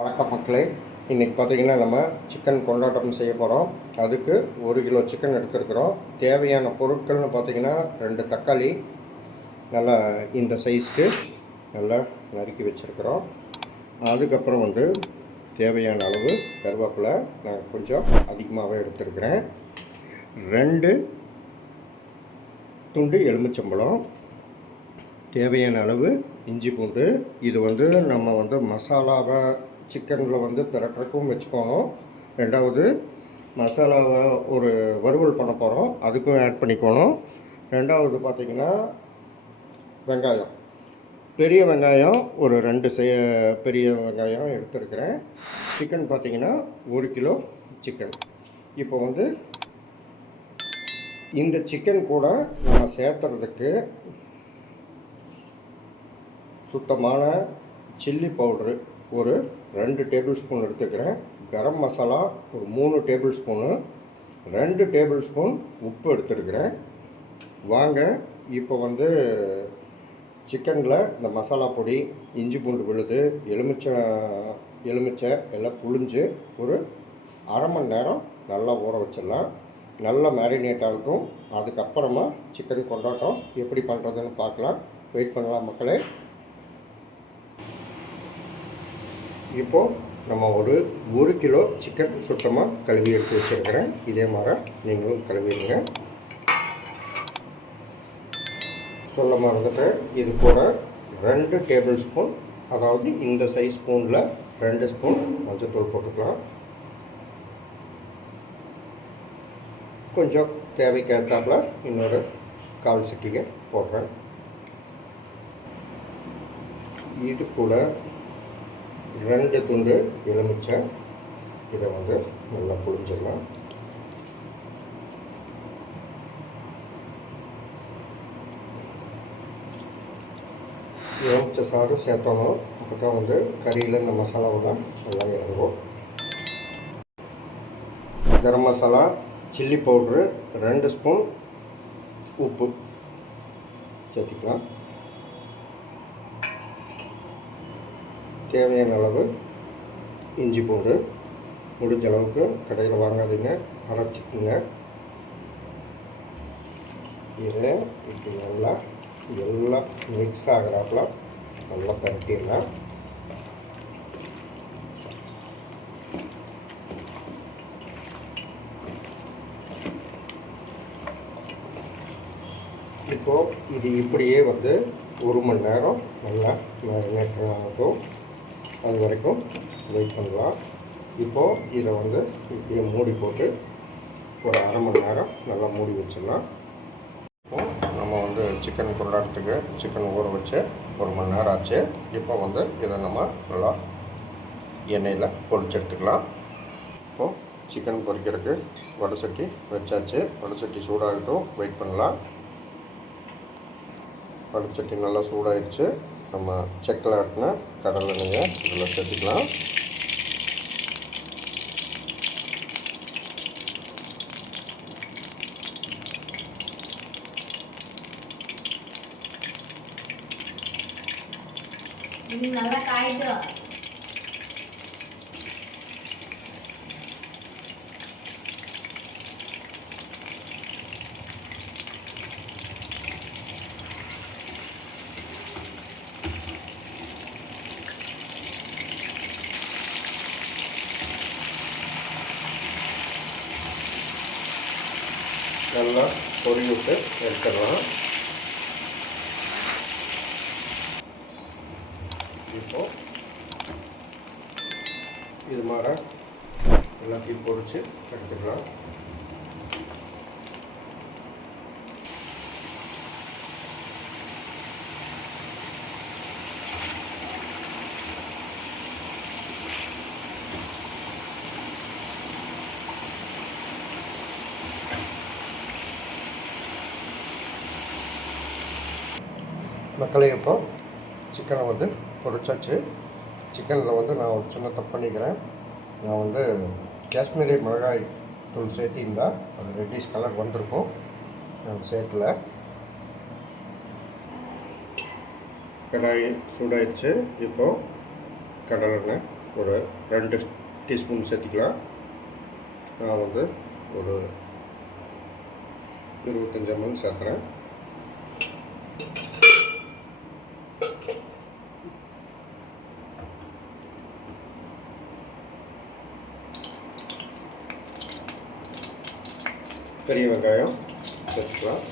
வணக்கம் மக்களே. இன்றைக்கி பார்த்திங்கன்னா நம்ம சிக்கன் கொண்டாட்டம் செய்ய போகிறோம். அதுக்கு 1 கிலோ சிக்கன் எடுத்துருக்குறோம். தேவையான பொருட்கள்னு பார்த்திங்கன்னா 2 தக்காளி நல்லா இந்த சைஸ்க்கு நல்லா நறுக்கி வச்சுருக்குறோம். அதுக்கப்புறம் தேவையான அளவு கருவேப்பிலை நான் கொஞ்சம் அதிகமாகவே எடுத்துருக்குறேன். 2 துண்டு எலுமிச்சம்பழம், தேவையான அளவு இஞ்சி பூண்டு. இது நம்ம மசாலாவை சிக்கனில் பிரட்டுறக்கும் வச்சுக்கணும். ரெண்டாவது மசாலாவை ஒரு வறுவல் பண்ண போகிறோம், அதுக்கும் ஆட் பண்ணிக்கணும். ரெண்டாவது பார்த்திங்கன்னா வெங்காயம், பெரிய வெங்காயம் ஒரு 2 பெரிய வெங்காயம் எடுத்துருக்கிறேன். சிக்கன் பார்த்திங்கன்னா 1 கிலோ சிக்கன். இப்போ இந்த சிக்கன் கூட நம்ம சேர்த்துறதுக்கு சுத்தமான சில்லி பவுட்ரு ஒரு 2 டேபிள் ஸ்பூன் எடுத்துக்கிறேன். கரம் மசாலா ஒரு 3 டேபிள் ஸ்பூனு, 2 டேபிள் ஸ்பூன் உப்பு எடுத்துருக்கிறேன். வாங்க இப்போ சிக்கனில் இந்த மசாலா பொடி, இஞ்சி பூண்டு விழுது, எலுமிச்சை எல்லாம் புழிஞ்சு ஒரு அரை மணி நேரம் நல்லா ஊற வச்சிடலாம். நல்லா மேரினேட் ஆகட்டும். அதுக்கப்புறமா சிக்கன் கொண்டாட்டம் எப்படி பண்ணுறதுன்னு பார்க்கலாம். வெயிட் பண்ணலாம் மக்களே. இப்போது நம்ம ஒரு 1 கிலோ சிக்கன் சுத்தமாக கழுவி எடுத்து வச்சுருக்கிறேன். இதே மாதிரி நீங்களும் கழுவிடுங்க. சொல்ல மறந்துட்டேன், இது கூட 2 டேபிள் ஸ்பூன், அதாவது இந்த சைஸ் ஸ்பூனில் 2 ஸ்பூன் மஞ்சள்தூள் போட்டுக்கலாம். கொஞ்சம் தேவைக்கேற்றாப்புல இன்னொரு 1/4 சிட்டிகை போடுறேன். இது கூட 2 துண்டு எலுமிச்சை, இதை நல்லா புழிஞ்சிடலாம். எலுமிச்சை சாறு சேர்த்தணும். அப்போ தான் கறியில் இந்த மசாலாவெல்லாம் நல்லா இறங்கும். Garam masala, chilli powder 2 spoon, உப்பு சேர்த்திக்கலாம். தேவையான அளவு இஞ்சி பூண்டு, முடிஞ்ச அளவுக்கு கடையில் வாங்காதீங்க, அரைச்சிக்குங்க. இதை இப்படி எல்லாம் மிக்ஸ் ஆகிறாப்புல நல்லா பரட்டிடலாம். இப்போது இது இப்படியே 1 மணி நேரம் நல்லா மேரினேட் ஆகும். அது வரைக்கும் வெயிட் பண்ணலாம். இப்போது இதை இப்படியே மூடி போட்டு ஒரு அரை மணி நேரம் நல்லா மூடி வச்சிடலாம். இப்போது நம்ம சிக்கன் கொண்டாட்டத்துக்கு சிக்கன் ஊற வச்சு 1 மணி நேரம் ஆச்சு. இப்போ இதை நம்ம நல்லா எண்ணெயில் பொரிச்சு எடுத்துக்கலாம். இப்போது சிக்கன் பொரிக்கிறதுக்கு வடை சட்டி வச்சாச்சு. வடை சட்டி சூடாகட்டும், வெயிட் பண்ணலாம். வடை சட்டி நல்லா சூடாகிடுச்சு. நம்ம செக்கில் ஆட்டின கடலை எண்ணெயை இதில் சேர்த்துக்கலாம். நல்லா காய்டும். நல்லா பொரி விட்டு எடுத்துடலாம். இப்போது இது மாதிரி எல்லாத்தையும் பொரித்து எடுத்துக்கலாம். மக்களே, இப்போ சிக்கனை பொரிச்சாச்சு. சிக்கனில் நான் ஒரு சின்ன தப்பு பண்ணிக்கிறேன். நான் காஷ்மீரி மிளகாய் தூள் சேர்த்திருந்தா அது ரெட்டிஷ் கலர் வந்திருக்கும். நான் சேர்க்கல. கடாய் சூடாயிடுச்சு. இப்போது கடலெண்ணெய் ஒரு 2 டீஸ்பூன் சேர்த்திக்கலாம். நான் வந்து ஒரு 25 ml சேர்த்துறேன். பெரிய வெங்காயம் சேர்த்துக்கலாம்.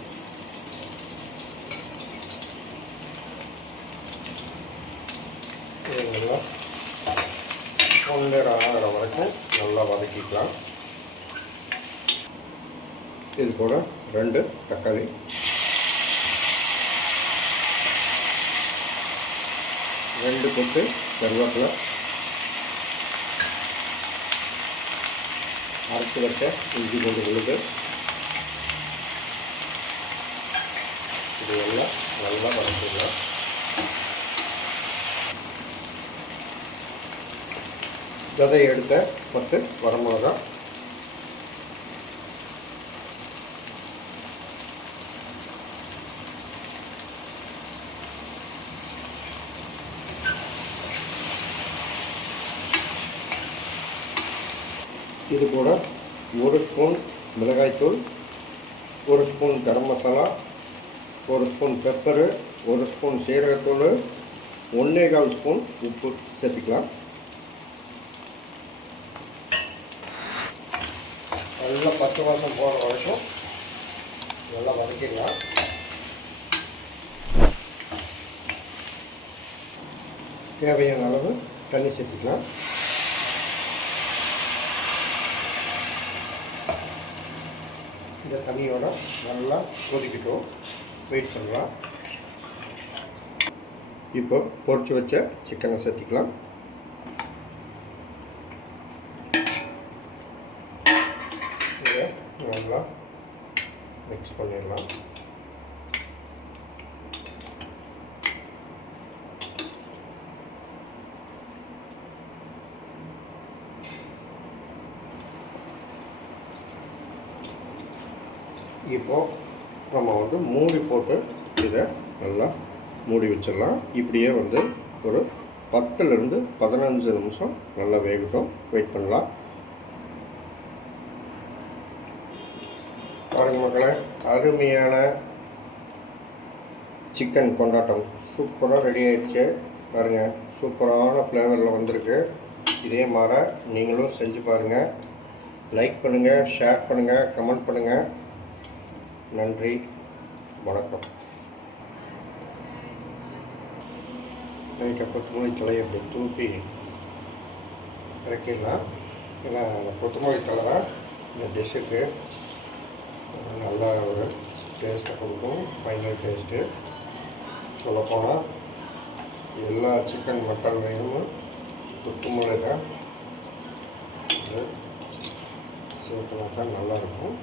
இது நல்லா பொன்னிறம் ஆகிற வரைக்கும் நல்லா வதக்கிக்கலாம். இது கூட 2 தக்காளி, 2 கொத்து கருவேப்பிலை, அரைச்சி வச்ச இஞ்சி பூண்டு விழுது, இது எல்லாம் நல்லா வதக்கிடலாம். விதை எடுத்த 10 வரமிளகா, இது கூட 1 ஸ்பூன் மிளகாய்த்தூள், 1 spoon garam masala, 1 spoon pepper, 1 spoon சீரகத்தூள், 1.25 ஸ்பூன் உப்பு சேர்த்துக்கலாம். நல்லா பச்சை வாசம் போகிற வரைக்கும் நல்லா வதக்கிடலாம். தேவையான அளவு தண்ணி சேர்த்துக்கலாம். இந்த தண்ணியோட நல்லா கொதிக்கட்டும், வெயிட் பண்ணலாம். இப்போ பொரிச்சு வச்ச சிக்கனை சேர்த்திக்கலாம். இதை நல்லா மிக்ஸ் பண்ணிடலாம். இப்போது நம்ம வந்து மூடி போட்டு இதை நல்லா மூடி வச்சிடலாம். இப்படியே வந்து ஒரு 10லேருந்து 15 நிமிஷம் நல்லா வேகட்டும், வெயிட் பண்ணலாம். பாருங்கள் மக்களே, அருமையான சிக்கன் கொண்டாட்டம் சூப்பராக ரெடி ஆயிடுச்சு. பாருங்கள், சூப்பரான ஃப்ளேவரில் வந்திருக்கு. இதே மாதிரி நீங்களும் செஞ்சு பாருங்கள். லைக் பண்ணுங்கள், ஷேர் பண்ணுங்கள், கமெண்ட் பண்ணுங்கள். நன்றி, வணக்கம். லைட்டாக கொத்தமல்லி தலையை அப்படி தூப்பி இறக்கிடலாம். ஏன்னா அந்த கொத்தமல்லி தலை தான் இந்த டிஷ்ஷுக்கு நல்லா ஒரு டேஸ்ட்டை கொடுக்கும், ஃபைனல் டேஸ்ட்டு. சொல்லப்போனால் எல்லா சிக்கன் மட்டன்லையும் கொத்தமல்லி தான் சேர்த்துனாக்கா நல்லாயிருக்கும்.